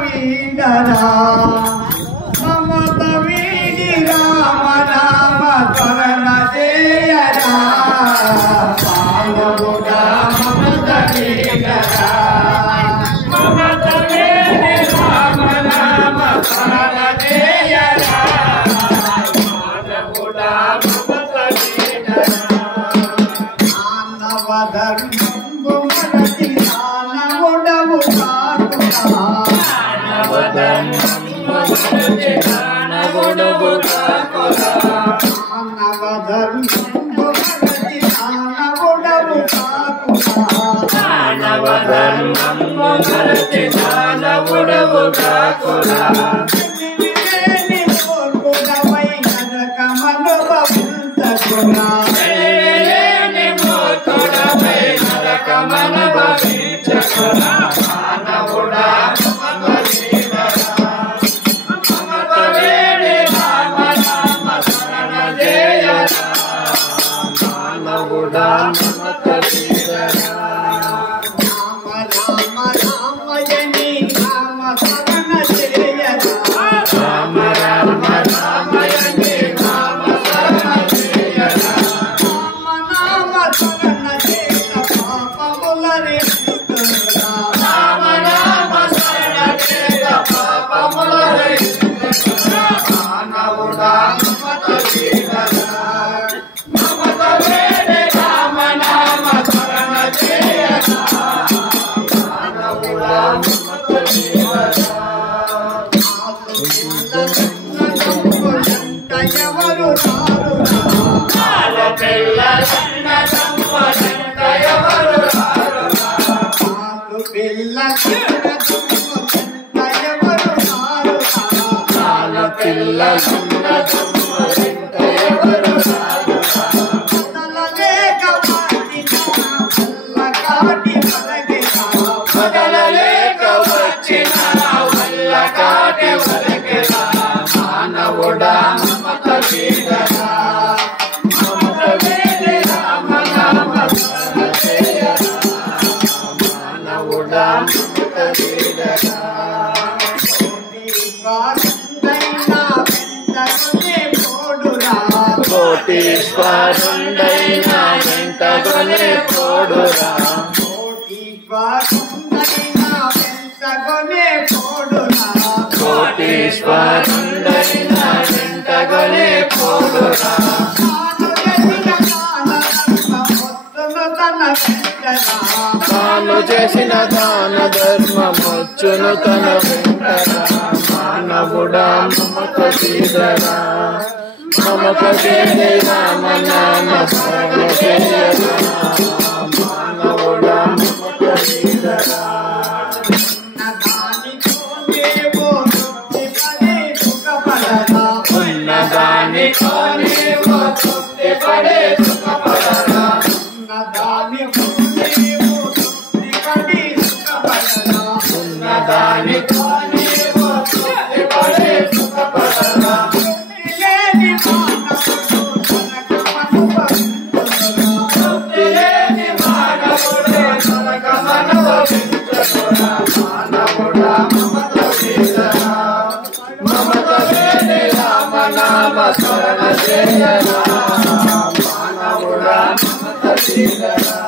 వీడరా మమత వీడి రామ నామ స్మరణ చేయరా మానవుడా మమత వీడరా మమత వీడి రామ నామ స్మరణ చేయరా మానవుడా మమత వీడరా మానవ ధర్మంబు మనకి మానవుడవు కాకురా మానవ ధర్మంబు మనకి మానవుడవు కాకురా మానవ ధర్మంబు మనకి మానవుడవు కాకురా మానవ ధర్మంబు మనకి మానవుడవు కాకురా విని మూర్ఖుడవై నరకమను భవించకురా నరకమను భవించకురా మానవుడా మమత వీడరా మమత వీడి రామ నామ స్మరణ చేయరా మానవుడా మమత వీడరా రామ రామ రామయని రామ స్మరణ చేయరా రామ రామ రామయని రామ స్మరణ చేయరా రామ నామ స్మరణ చేత పాపములని రామ నామ స్మరణ చేత పాపములని మానవుడా మమత వీడరా మమత వీడి రామ నామ స్మరణ చేయరా మానవుడా మమత వీడరా ఎవరు రారురా పిల్ల సన్న సంపదంత ఎవరు రారురా పిల్ల ఎవరు రారురా పిల్ల సన్న సంపదంత ఎవరు రారురా బదలలేక వచ్చిన వల్ల కాటి వరగిరా బదలలేక వచ్చిన వల్ల కాటి వరగిరా మానవుడా మమత వీడరా మమత వీడి రామ నామ స్మరణ చేయరా మానవుడా మమత వీడరా కోటీశ్వరుండైనా వెంటగొనే పోడురా కోటీశ్వరుండైనా వెంటగొనే పోడురా కోటీశ్వరుండైనా వెంటగొనే పోడురా తాను చేసిన దాన ధర్మమొచ్చును తన వెంటరా మానవుడా మమత వీడరా మమత వీడి రామ నామ స్మరణ చేయరా మానవుడా మమత వీడరా ఉన్నదానితో నీవు తృప్తి పడే సుఖపడరా ఉన్నదానితో నీవు తృప్తి పడి సుఖపడరా ఉన్నదానితో నీవు తృప్తి పడే సుఖపడరా తృప్తి లేని మానవుడు నరకమను భవించకురా మానవుడా మమత వీడరా మమత వీడి రామ నామ స్మరణ చేయరా మానవుడా మమత వీడరా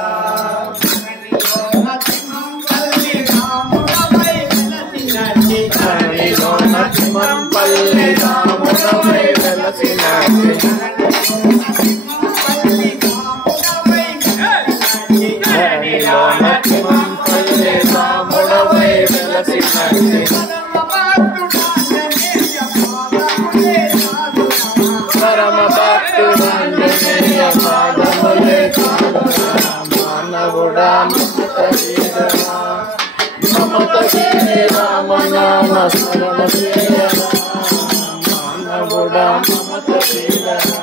ధరణిలో నరసింహంపల్లి రాముడవై వెలసినట్టి ధరణిలో నరసింహంపల్లి రాముడవై వెలసినట్టి పరమ భక్తుడంజనేయ పాదములే మానవుడా మమత వీడరా మమత వీడి రామ నామ స్మరణ చేయరా మానవుడా మమత వీడరా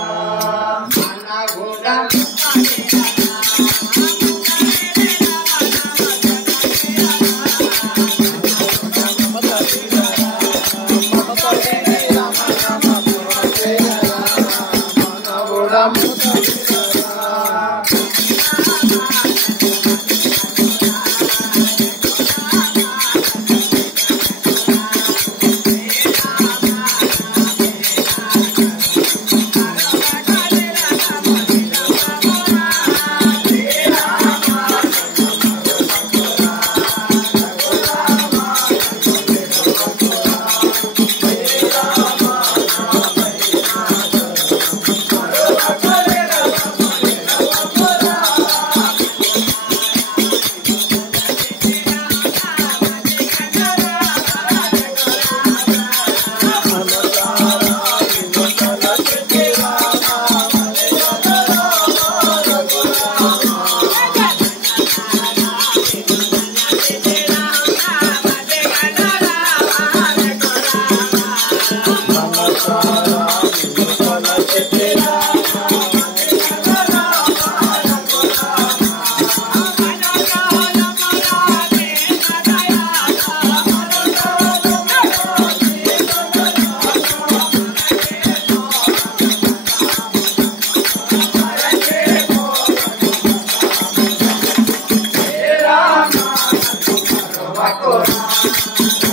వీరమా